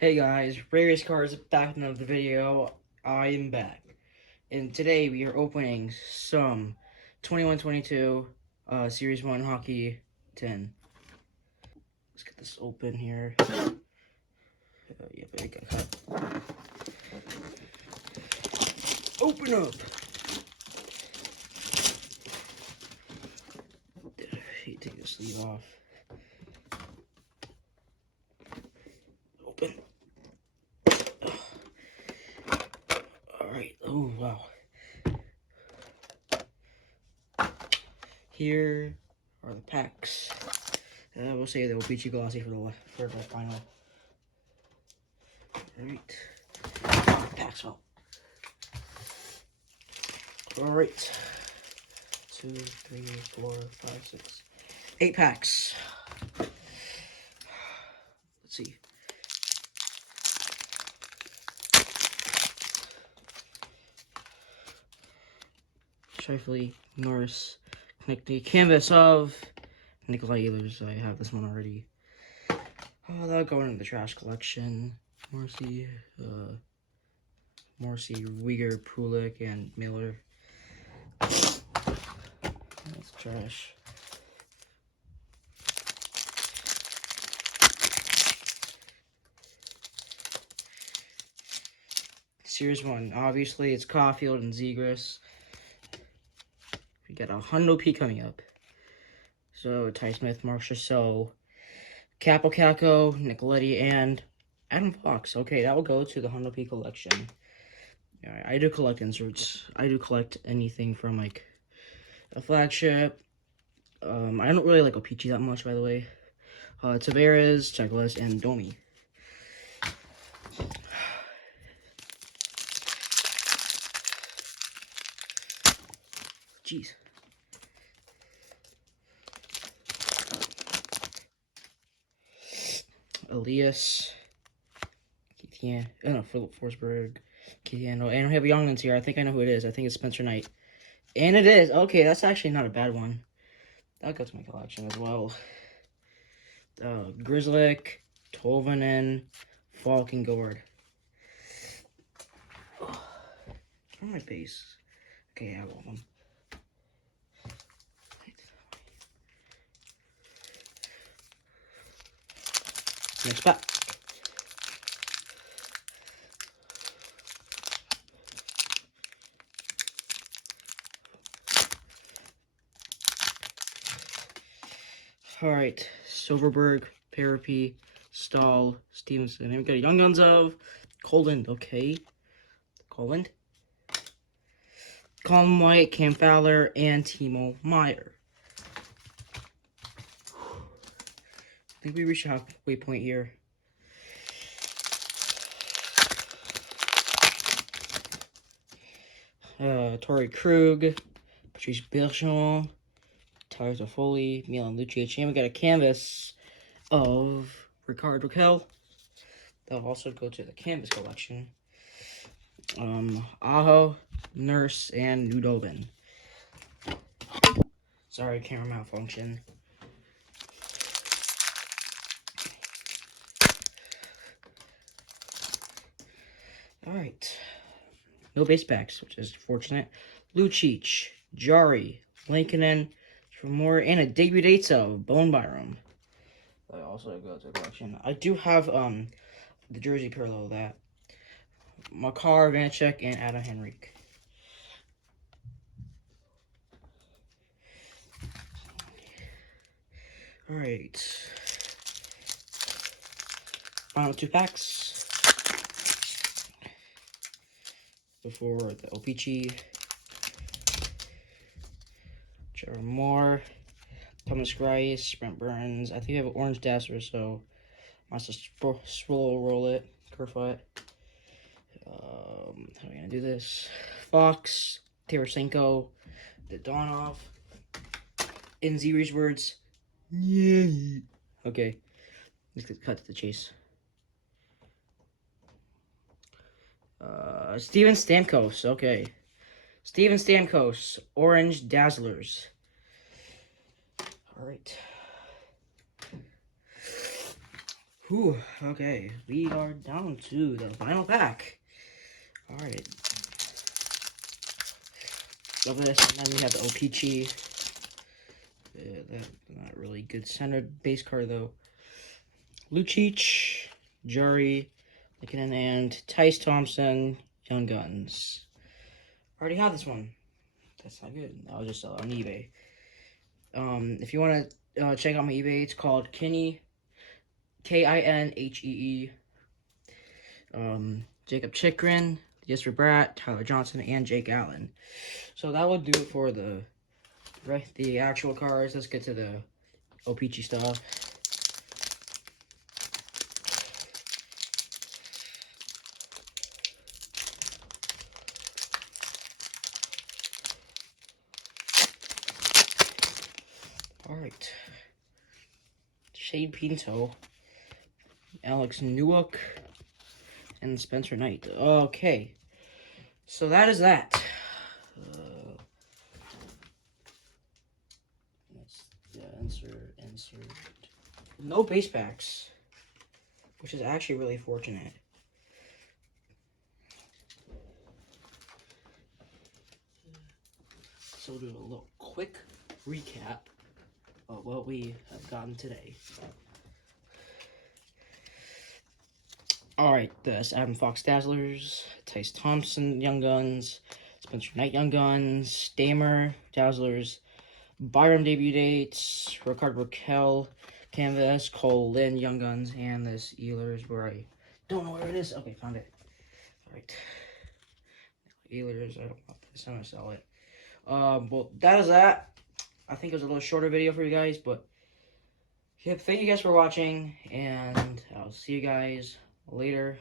Hey guys, Race Cars back with another video. I am back. And today we are opening some 21-22 Series 1 Hockey 10. Let's get this open here. Yep, it got cut. Open up! Take the sleeve off. Open. Alright, oh wow. Here are the packs. We'll say they will beat you glossy for the final. Alright. Packs out. Alright. 2, 3, 4, 5, 6, 8 packs. Let's see. Shifley, Norris, connect the canvas of Nikolai Ehlers. I have this one already. Oh, that'll go into the trash collection. Morrissey, Uyghur, Pulik, and Miller. That's trash. Series 1, obviously it's CAUFIELD and Zegras. We got a Hundo P coming up. So, Ty Smith, Mark Chasseau, Capo Caco, Nicoletti, and Adam Fox. Okay, that will go to the Hundo P collection. Yeah, I do collect inserts. I do collect anything from, like, a flagship. I don't really like O-Pee-Chee that much, by the way. Tavares, Checklist, and Domi. Jeez. Elias, Keith, Philip Forsberg, Keith Yandel, and I have Youngins here. I think I know who it is. I think it's Spencer Knight. And it is. Okay, that's actually not a bad one. That'll go to my collection as well. Grizzlick, Tolvanen, Falk, and Gord. Oh, on my base. Okay, I want them. Next pack. Alright, Silverberg, Parapi, Stahl, Stevenson. And we got Young Guns of Colin, okay. Colin, White, Cam Fowler, and Timo Meyer. I think we reached a halfway point here. Torrey Krug, Patrice Bergeron, Tyler Toffoli, Milan Lucic, and we got a canvas of Rickard Rakell. That'll also go to the canvas collection. Aho, Nurse, and Nudobin. Sorry, camera malfunction. Alright. No base packs, which is fortunate. Lucic, Jari, Lankinen, Tremor, and a debut dates of Bone Byram. That also goes to the collection. I do have the jersey parallel of that. Makar, Vanchek, and Adam Henrique. Alright. Final 2 packs. Before the O-Pee-Chee. Jared Moore. Thomas Grice, Brent Burns. I think I have an orange Dazzler, so I must just roll it. Kerfoot. How are we gonna do this? Fox, Tarasenko, Dodonov, in Zeri's words. Yeah. Okay, let's get cut to the chase. Steven Stamkos. Okay, Steven Stamkos, orange Dazzlers. All right. Whew, okay, we are down to the final pack. Alright. Love this. And then we have the O-Pee-Chee. That's not really good centered base card, though. Lucic, Jari, Lincoln, and Tice Thompson, Young Guns. Already had this one. That's not good. I'll just sell it on eBay. If you want to check out my eBay, it's called Kinney, Kinhee. Jacob Chikrin, Jesper Bratt, Tyler Johnson, and Jake Allen. So that will do it for the actual cards. Let's get to the O-Pee-Chee stuff. Alright. Shade Pinto, Alex Newhook, and Spencer Knight. Okay. So that is that. Insert. No base packs, which is actually really fortunate. So we'll do a little quick recap of what we have gotten today. Alright, the Adam Fox Dazzlers, Tice Thompson Young Guns, Spencer Knight Young Guns, Damer Dazzlers, Byram debut dates, Ricard Raquel Canvas, Cole Lynn Young Guns, and this Ehlers where I don't know where it is. Okay, found it. Alright. Ehlers, I don't want this. I'm gonna sell it. Well, that is that. I think it was a little shorter video for you guys, but yeah, thank you guys for watching, and I'll see you guys later.